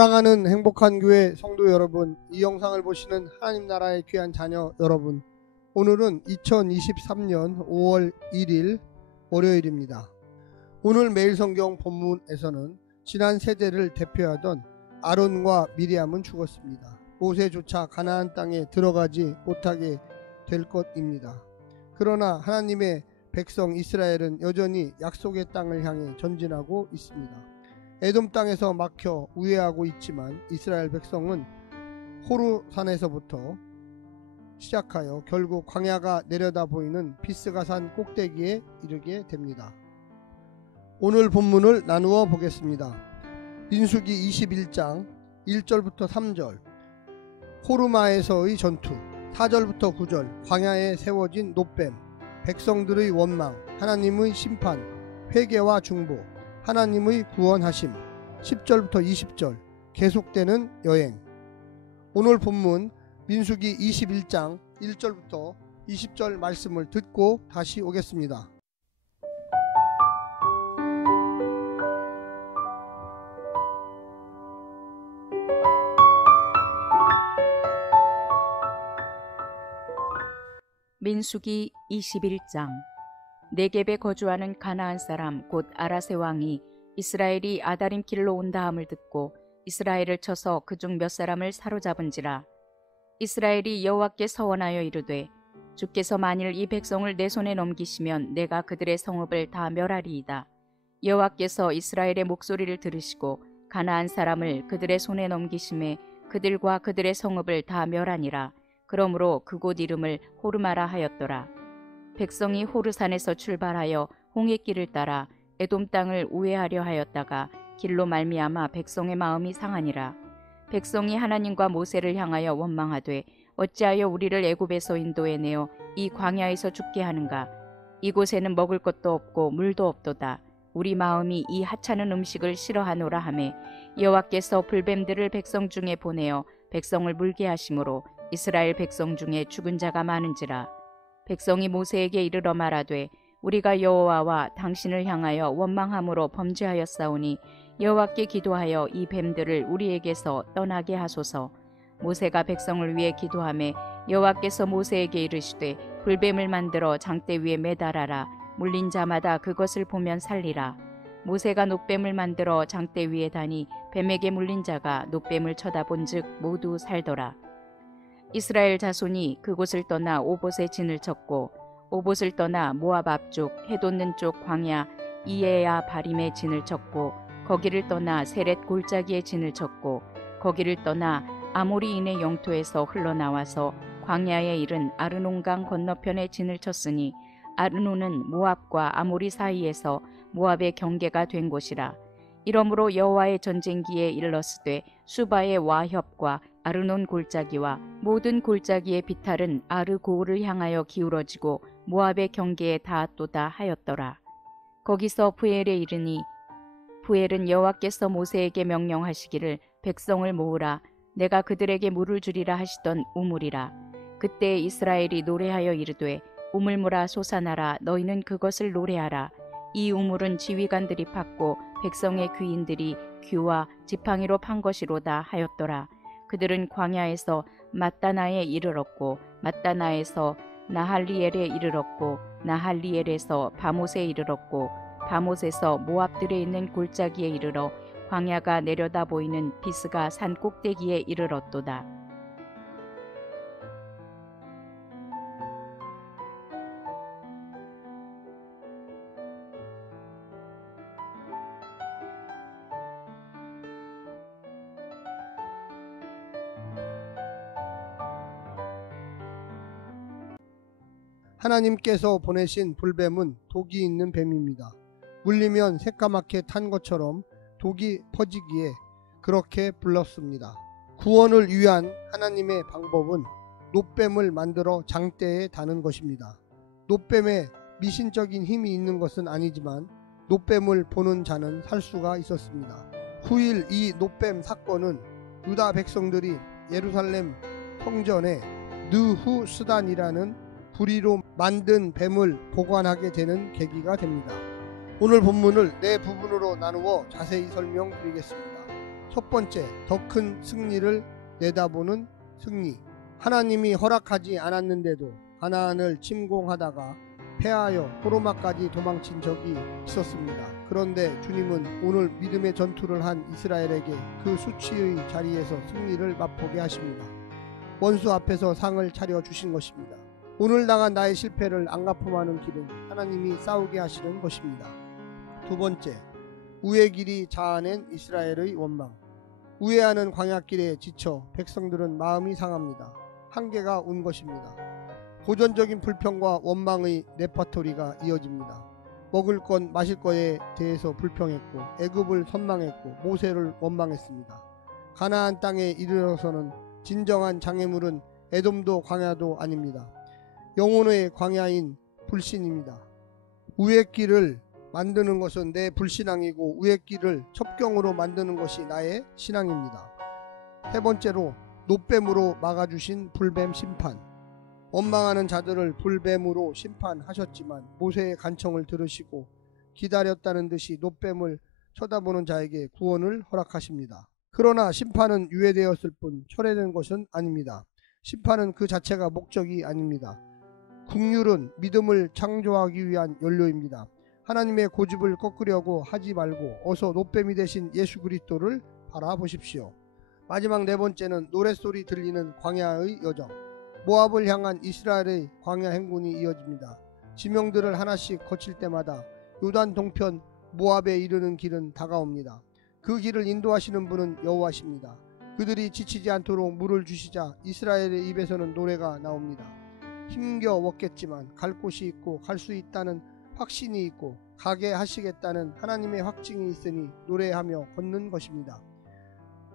사랑하는 행복한 교회 성도 여러분, 이 영상을 보시는 하나님 나라의 귀한 자녀 여러분, 오늘은 2023년 5월 1일 월요일입니다. 오늘 매일 성경 본문에서는 지난 세대를 대표하던 아론과 미리암은 죽었습니다. 모세조차 가나안 땅에 들어가지 못하게 될 것입니다. 그러나 하나님의 백성 이스라엘은 여전히 약속의 땅을 향해 전진하고 있습니다. 에돔 땅에서 막혀 우회하고 있지만 이스라엘 백성은 호르산에서부터 시작하여 결국 광야가 내려다 보이는 비스가 산 꼭대기에 이르게 됩니다. 오늘 본문을 나누어 보겠습니다. 민수기 21장 1절부터 3절, 호르마에서의 전투, 4절부터 9절, 광야에 세워진 노뱀, 백성들의 원망, 하나님의 심판, 회개와 중보, 하나님의 구원하심, 10절부터 20절, 계속되는 여행. 오늘 본문 민수기 21장 1절부터 20절 말씀을 듣고 다시 오겠습니다. 민수기 21장. 네겝에 거주하는 가나안 사람 곧 아라세 왕이 이스라엘이 아다림 길로 온다함을 듣고 이스라엘을 쳐서 그중 몇 사람을 사로잡은지라. 이스라엘이 여호와께 서원하여 이르되 주께서 만일 이 백성을 내 손에 넘기시면 내가 그들의 성읍을 다 멸하리이다. 여호와께서 이스라엘의 목소리를 들으시고 가나안 사람을 그들의 손에 넘기심에 그들과 그들의 성읍을 다 멸하니라. 그러므로 그곳 이름을 호르마라 하였더라. 백성이 호르산에서 출발하여 홍해길을 따라 에돔 땅을 우회하려 하였다가 길로 말미암아 백성의 마음이 상하니라. 백성이 하나님과 모세를 향하여 원망하되 어찌하여 우리를 애굽에서 인도해 내어 이 광야에서 죽게 하는가? 이곳에는 먹을 것도 없고 물도 없도다. 우리 마음이 이 하찮은 음식을 싫어하노라 하매 여호와께서 불뱀들을 백성 중에 보내어 백성을 물게 하심으로 이스라엘 백성 중에 죽은 자가 많은지라. 백성이 모세에게 이르러 말하되 우리가 여호와와 당신을 향하여 원망함으로 범죄하였사오니 여호와께 기도하여 이 뱀들을 우리에게서 떠나게 하소서. 모세가 백성을 위해 기도하매 여호와께서 모세에게 이르시되 불뱀을 만들어 장대 위에 매달아라. 물린 자마다 그것을 보면 살리라. 모세가 노뱀을 만들어 장대 위에 다니 뱀에게 물린 자가 노뱀을 쳐다본즉 모두 살더라. 이스라엘 자손이 그곳을 떠나 오봇에 진을 쳤고 오봇을 떠나 모압 앞쪽 해돋는 쪽 광야 이에야 바림에 진을 쳤고 거기를 떠나 세렛 골짜기에 진을 쳤고 거기를 떠나 아모리인의 영토에서 흘러나와서 광야에 이른 아르논강 건너편에 진을 쳤으니 아르논은 모압과 아모리 사이에서 모압의 경계가 된 곳이라. 이러므로 여호와의 전쟁기에 일렀으되 수바의 와협과 아르논 골짜기와 모든 골짜기의 비탈은 아르고르를 향하여 기울어지고 모압의 경계에 닿았도다 하였더라. 거기서 부엘에 이르니 부엘은 여호와께서 모세에게 명령하시기를 백성을 모으라. 내가 그들에게 물을 주리라 하시던 우물이라. 그때 이스라엘이 노래하여 이르되 우물물아 솟아나라. 너희는 그것을 노래하라. 이 우물은 지휘관들이 팠고 백성의 귀인들이 귀와 지팡이로 판 것이로다 하였더라. 그들은 광야에서 mat다나에 이르렀고 mat다나에서 나할리엘에 이르렀고 나할리엘에서 바못에 이르렀고 바못에서 모압들에 있는 골짜기에 이르러 광야가 내려다 보이는 비스가 산 꼭대기에 이르렀도다. 하나님께서 보내신 불뱀은 독이 있는 뱀입니다. 물리면 새까맣게 탄 것처럼 독이 퍼지기에 그렇게 불렀습니다. 구원을 위한 하나님의 방법은 노뱀을 만들어 장대에 다는 것입니다. 노뱀에 미신적인 힘이 있는 것은 아니지만 노뱀을 보는 자는 살 수가 있었습니다. 후일 이 노뱀 사건은 유다 백성들이 예루살렘 성전에 느후스단이라는 부리로 만든 뱀을 보관하게 되는 계기가 됩니다. 오늘 본문을 네 부분으로 나누어 자세히 설명드리겠습니다. 첫 번째, 더 큰 승리를 내다보는 승리. 하나님이 허락하지 않았는데도 가나안을 침공하다가 패하여 호르마까지 도망친 적이 있었습니다. 그런데 주님은 오늘 믿음의 전투를 한 이스라엘에게 그 수치의 자리에서 승리를 맛보게 하십니다. 원수 앞에서 상을 차려주신 것입니다. 오늘 당한 나의 실패를 안갚음하는 길은 하나님이 싸우게 하시는 것입니다. 두 번째, 우의 길이 자아낸 이스라엘의 원망. 우회하는 광야길에 지쳐 백성들은 마음이 상합니다. 한계가 온 것입니다. 고전적인 불평과 원망의 레퍼토리가 이어집니다. 먹을 것 마실 것에 대해서 불평했고 애굽을 선망했고 모세를 원망했습니다. 가나안 땅에 이르러서는 진정한 장애물은 에돔도 광야도 아닙니다. 영혼의 광야인 불신입니다. 우의 길을 만드는 것은 내 불신앙이고 우의 길을 첩경으로 만드는 것이 나의 신앙입니다. 세 번째로 노뱀으로 막아주신 불뱀 심판. 원망하는 자들을 불뱀으로 심판하셨지만 모세의 간청을 들으시고 기다렸다는 듯이 노뱀을 쳐다보는 자에게 구원을 허락하십니다. 그러나 심판은 유예되었을 뿐 철회된 것은 아닙니다. 심판은 그 자체가 목적이 아닙니다. 국률은 믿음을 창조하기 위한 연료입니다. 하나님의 고집을 꺾으려고 하지 말고 어서 노뱀이 되신 예수 그리스도를 바라보십시오. 마지막 네 번째는 노랫소리 들리는 광야의 여정. 모압을 향한 이스라엘의 광야 행군이 이어집니다. 지명들을 하나씩 거칠 때마다 요단 동편 모압에 이르는 길은 다가옵니다. 그 길을 인도하시는 분은 여호와십니다. 그들이 지치지 않도록 물을 주시자 이스라엘의 입에서는 노래가 나옵니다. 힘겨웠겠지만 갈 곳이 있고 갈 수 있다는 확신이 있고 가게 하시겠다는 하나님의 확증이 있으니 노래하며 걷는 것입니다.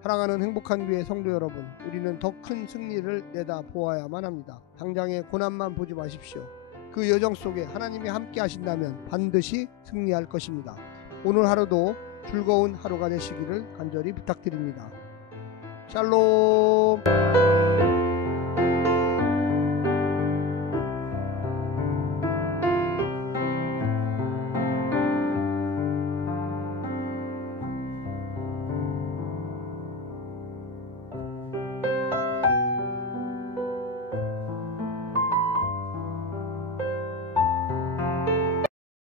사랑하는 행복한 교회 성도 여러분, 우리는 더 큰 승리를 내다보아야만 합니다. 당장의 고난만 보지 마십시오. 그 여정 속에 하나님이 함께 하신다면 반드시 승리할 것입니다. 오늘 하루도 즐거운 하루가 되시기를 간절히 부탁드립니다. 샬롬.